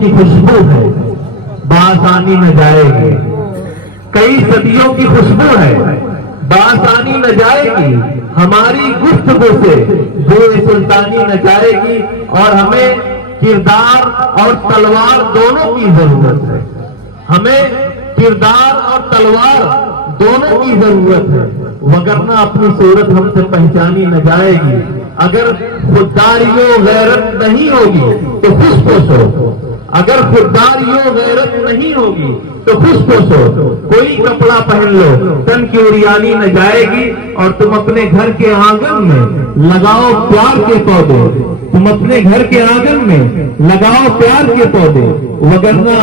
کی خوشبو ہے بآسانی نہ جائے گی، کئی صدیوں کی خوشبو ہے بآسانی نہ جائے گی، ہماری گفتگو سے بوئے سلطانی نہ جائے گی، اور ہمیں کردار اور تلوار دونوں کی ضرورت ہے، ہمیں کردار اور تلوار دونوں کی ضرورت ہے، وگرنہ اپنی صورت ہم سے پہچانی نہ جائے گی۔ اگر خودداری و غیرت نہیں ہوگی تو خوش پوش ہو، اگر خودداری و غیرت نہیں ہوگی تو خوش پوش ہو، کوئی کپڑا پہن لو تن کی اڑیانی نہ جائے گی، اور تم اپنے گھر کے آنگن میں لگاؤ پیار کے پودے، تم اپنے گھر کے آنگن میں لگاؤ پیار کے پودے، وگرنہ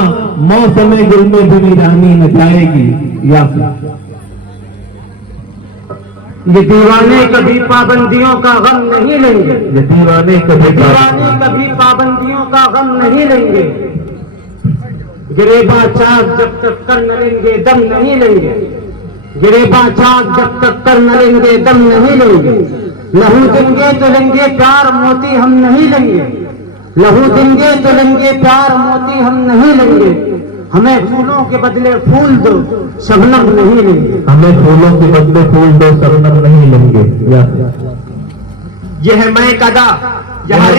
موسم گل میں بھی ویرانی نہ جائے گی۔ یا یہ دیوانے کبھی پابندیوں کا غم نہیں لیں گے، یہ دیوانے کبھی پابندیوں کا غم نہیں لیں گے، گریباں چاک جب تک کر نہ لیں گے دم نہیں لیں گے، گریباں چاک جب تک کر نہ لیں گے دم نہیں لیں گے، لہو دیں گے تو لیں گے پیار موتی ہم نہیں لیں گے، لہو دیں گے تو لیں گے پیار موتی ہم نہیں لیں گے، ہمیں پھولوں کے بدلے پھول دو شبنم نہیں لیں گے، ہمیں پھولوں کے بدلے پھول دو شبنم نہیں لیں گے۔ یہ ہے میں کدا یہاں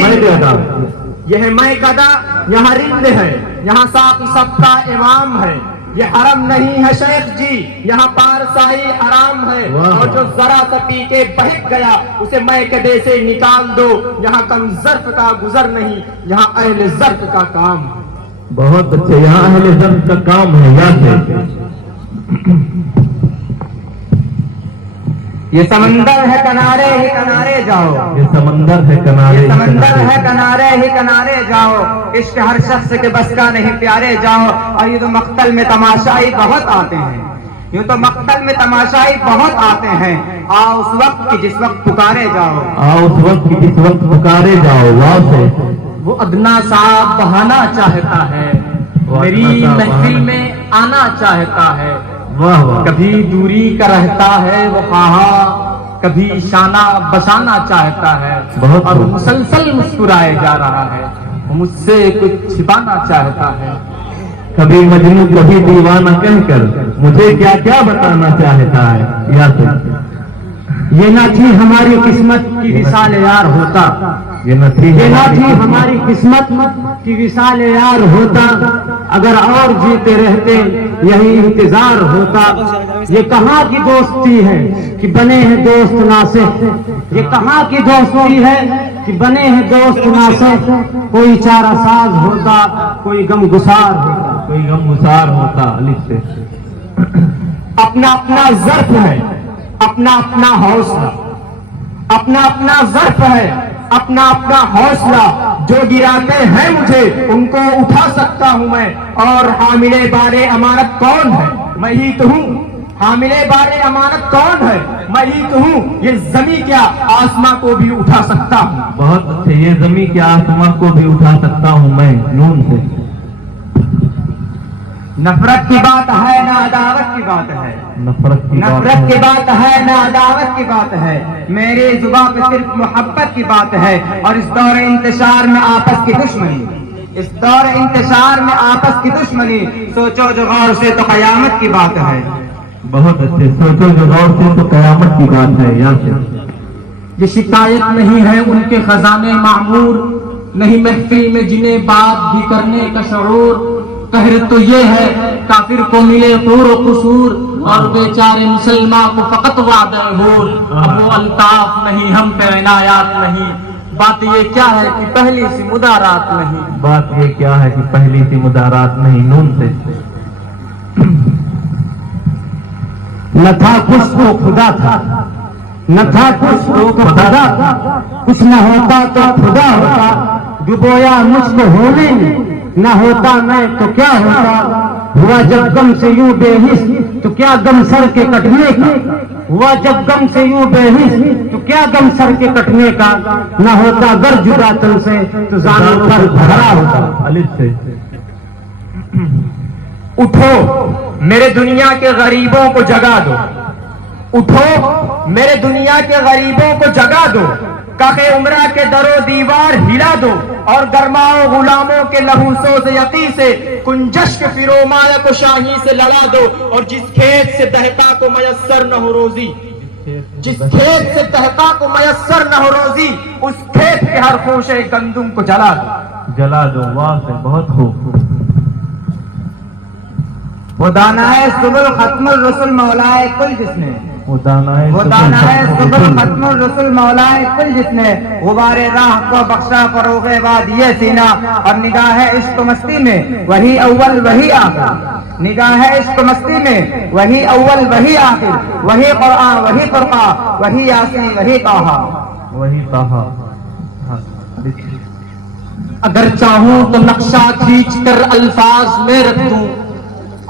یہ ہے میں کدا یہاں رند ہے، یہاں ساقی سب کا امام ہے، یہ حرم نہیں ہے شیخ جی یہاں پارسائی حرام ہے، اور جو ذرا سا پی کے بہک گیا اسے میں کدے سے نکال دو، یہاں کم ظرف کا گزر نہیں یہاں اہل ظرف کا کام ہے۔ بہت اچھے، یہاں اہل ظرف کا کام ہے۔ یاد ہے یہ سمندر ہے کنارے ہی کنارے جاؤ، یہ سمندر ہے کنارے، یہ سمندر ہے کنارے ہی کنارے جاؤ، عشق ہر شخص کے بس کا نہیں پیارے جاؤ، اور یہ تو مقتل میں تماشائی بہت آتے ہیں، یہ تو مقتل میں تماشائی بہت آتے ہیں، آؤ اس وقت کی جس وقت پکارے جاؤ، آؤ اس وقت کی جس وقت پکارے جاؤ۔ واہ سے وہ ادنا صاحب بہانا چاہتا ہے، میری محفل میں آنا چاہتا ہے، واہ واہ، کبھی دوری کا رہتا ہے وہ خواہاں، کبھی شانہ بسانا چاہتا ہے، بہت اور مسلسل مسکرائے جا رہا ہے، وہ مجھ سے کچھ چھپانا چاہتا ہے، کبھی مجنوں کبھی دیوانہ کہہ کر مجھے کیا کیا بتانا چاہتا ہے۔ یا تو یہ نہ تھی ہماری قسمت کی وصال یار ہوتا، یہ نہ تھی ہماری قسمت کی وصال یار ہوتا، اگر اور جیتے رہتے یہی انتظار ہوتا، یہ کہاں کی دوستی ہے کہ بنے ہیں دوست ناصح، یہ کہاں کی دوستی ہے کہ بنے ہیں دوست ناصح، کوئی چارہ ساز ہوتا کوئی غم گسار ہوتا، کوئی غم گسار ہوتا۔ الف سے اپنا اپنا ظرف ہے اپنا اپنا حوصلہ، اپنا اپنا ظرف ہے اپنا اپنا حوصلہ، جو گراتے ہیں مجھے ان کو اٹھا سکتا ہوں میں، اور حامل بار امانت کون ہے میں ہی تو ہوں، حامل بار امانت کون ہے میں ہی تو ہوں، یہ زمین کیا آسماں کو بھی اٹھا سکتا ہوں۔ بہت اچھے، یہ زمین کے آسماں کو بھی اٹھا سکتا ہوں میں، نون سے نفرت کی بات ہے نہ عداوت کی بات ہے، نفرت کی بات ہے نہ عداوت کی بات ہے، میرے زباں پہ صرف محبت کی بات ہے، اور اس دور انتشار میں آپس کی دشمنی، اس دور انتشار میں آپس کی دشمنی، سوچو جو غور سے تو قیامت کی بات ہے۔ بہت اچھے، سوچو جو غور سے تو قیامت کی بات ہے۔ یا یہ شکایت نہیں ہے ان کے خزانے معمور، نہیں محفل میں جنہیں بات بھی کرنے کا شعور، قہر تو یہ ہے کافر کو ملے قور و قصور، اور بیچارے مسلمان کو فقط وعدہ ہور، اب وہ الطاف نہیں ہم پہ عنایات نہیں، بات یہ کیا ہے کہ پہلی سی مدارات نہیں، بات یہ کیا ہے کہ پہلی سی مدارات نہیں، نون سے نہ تھا کچھ تو خدا تھا، نہ تھا کچھ تو خدا تھا، کچھ نہ ہوتا تو خدا ہوتا، ڈبویا مجھ کو ہونے نہ ہوتا میں تو کیا ہوتا، ہوا جب غم سے یوں بے حس تو کیا غم سر کے کٹنے کا، ہوا جب غم سے یوں بے حس تو کیا غم سر کے کٹنے کا، نہ ہوتا گر جدا تن سے تو زانوں پر بھرا ہوتا۔ الف سے اٹھو میرے دنیا کے غریبوں کو جگا دو، اٹھو میرے دنیا کے غریبوں کو جگا دو، کاخ عمرہ کے در و دیوار ہلا دو، اور گرماؤ غلاموں کے لہو سوز یقی سے، کنجش کے فرومایہ کو شاہی سے لڑا دو، اور جس کھیت سے دہتا کو میسر نہ ہو روزی، جس کھیت سے دہتا کو میسر نہ ہو روزی، اس کھیت کے ہر خوشے گندم کو جلا دو۔ واہ سے بہت خوب۔ وہ دانائے سبل ختم الرسل مولائے کل جس نے، وہ دانائے سبل ختم الرسل مولائے کل جس نے، غبار راہ کو بخشا فروغ باد یہ سینہ، اور نگاہ عشق مستی میں وہی اول وہی آخر، نگاہ عشق مستی میں وہی اول وہی آخر، وہی قرآن وہی فرقہ وہی یاسین وہی طٰہٰ، وہی طٰہٰ۔ اگر چاہوں تو نقشہ کھینچ کر الفاظ میں رکھ دوں،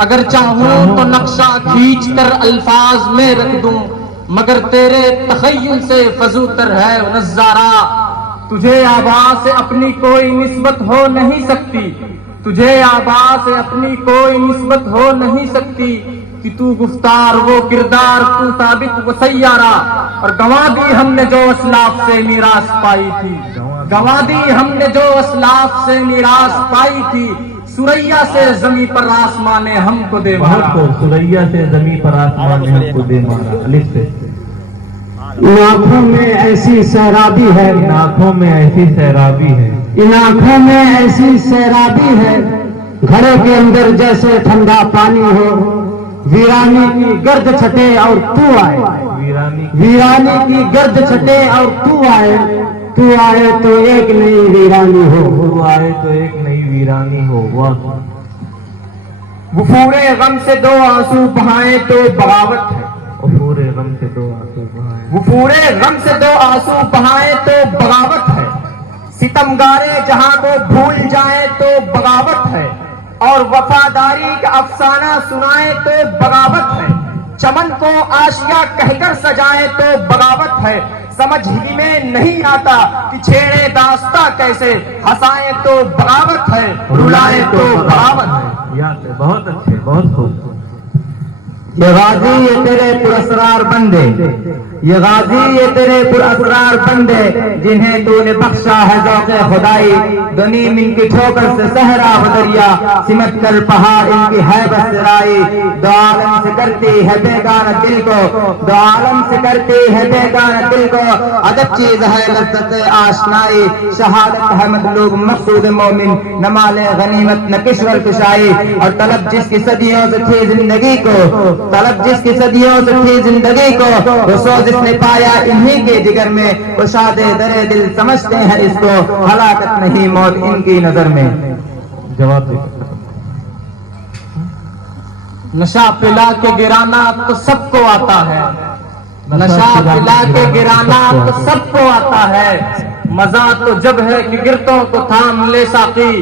اگر چاہوں تو نقشہ کھینچ کر الفاظ میں رکھ دوں، مگر تیرے تخیل سے فزو تر ہے نظارہ۔ تجھے آبا سے اپنی کوئی نسبت ہو نہیں سکتی، تجھے آبا سے اپنی کوئی نسبت ہو نہیں سکتی، کہ تو گفتار وہ کردار تو ثابت وہ سیارہ، اور گنوا دی ہم نے جو اسلاف سے میراث پائی تھی، گنوا دی ہم نے جو اسلاف سے میراث پائی تھی، سوریا سے زمیں پر آسمان نے ہم کو دے مارا، سوریا سے زمیں پر آسمان نے ہم کو دے مارا۔ الف سے ان آنکھوں میں ایسی سیرابی ہے، ان آنکھوں میں ایسی سیرابی ہے، ان آنکھوں میں ایسی سیرابی ہے، گھڑے کے اندر جیسے ٹھنڈا پانی ہو، ویرانی کی گرد چھٹے اور تو آئے، ویرانی کی گرد چھٹے اور تو آئے تو ایک نئی ویرانی ہو، تو آئے تو ایک نئی ویرانی ہو۔ واہ۔ غفور غم سے دو آنسو بہائیں تو بغاوت ہے، غفور غم سے دو آنسو بہائیں، غفور غم سے دو آنسو بہائیں تو بغاوت ہے، ستمگارے جہاں کو بھول جائیں تو بغاوت ہے، اور وفاداری کا افسانہ سنائیں تو بغاوت ہے، چمن کو آشیا کہہ کر سجائیں تو بغاوت ہے، سمجھ ہی میں نہیں آتا کہ چھیڑے داستہ کیسے، ہنسائیں تو بغاوت ہے، رلائیں تو بغاوت ہے۔ یاد ہے، بہت اچھے، بہت خوب۔ یہ غازی یہ تیرے پراسرار بندے، یہ غازی یہ تیرے پراسرار بندے، جنہیں تو نے بخشا ہے ذوق خدائی، دنیم ان کی ٹھوکر سے صحرا و دریا، سمٹ کر پہاڑ ان کی ہیبت سے رائی، دو عالم سے کرتی ہے بیگانہ دل کو، دو عالم سے کرتی ہے بیگانہ دل کو، عجب چیز ہے لذت آشنائی، شہادت ہے مطلوب مقصود مومن، نہ مال غنیمت نہ کشور کشائی، اور طلب جس کی صدیوں سے تھی زندگی کو، طلب جس کی صدیوں سے تھی زندگی کو، وہ سوز اس نے پایا انہی کے جگر میں، وہ شاد درے دل سمجھتے ہیں اس کو، ہلاکت نہیں موت ان کی نظر میں۔ جواب دے۔ نشہ پلا کے گرانا تو سب کو آتا ہے، نشہ پلا کے گرانا تو سب کو آتا ہے، مزہ تو جب ہے کہ گرتوں کو تھام لے ساقی،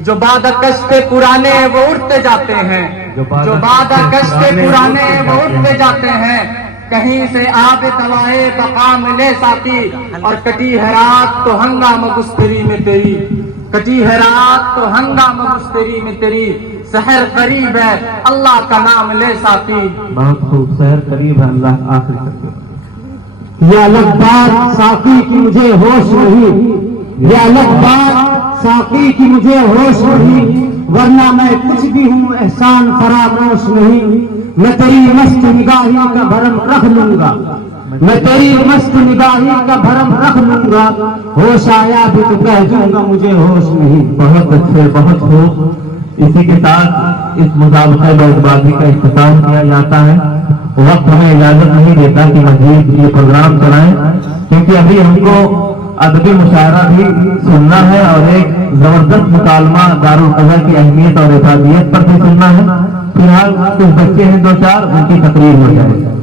جو بادہ کشتے پرانے وہ اٹھتے جاتے ہیں، جو بادہ کشتے پرانے وہ اٹھتے جاتے ہیں، کہیں سے آب توائے بقا ملے ساقی، اور کٹی ہے رات تو ہنگامہ گستری میں تیری، کٹی ہے رات تو ہنگامہ گستری میں تیری، سحر قریب ہے اللہ کا نام لے ساقی۔ بہت خوب، سحر قریب ہے اللہ آخر تک۔ یہ الگ بات ساقی کی مجھے ہوش نہیں، یہ الگ بات ساقی کی مجھے ہوش نہیں، ورنہ میں کچھ بھی ہوں احسان فراموش نہیں، میں تیری مست نگاہی کا بھرم رکھ لوں گا، میں تیری مست نگاہی کا بھرم رکھ لوں گا، ہوش آیا بھی تو کہہ دوں گا مجھے ہوش نہیں۔ بہت اچھے، بہت خوب۔ اسی کے ساتھ اس مسابقہ بیت بازی کا اختتام کیا جاتا ہے۔ وقت ہمیں اجازت نہیں دیتا کہ مزید یہ پروگرام چلائیں، کیونکہ ابھی ہم کو ادبی مشاعرہ بھی سننا ہے اور ایک زبردست مکالمہ دارالقضا کی اہمیت اور افادیت پر بھی سننا ہے۔ فی الحال کچھ بچے ہیں دو چار، ان کی تقریر ہو جائے۔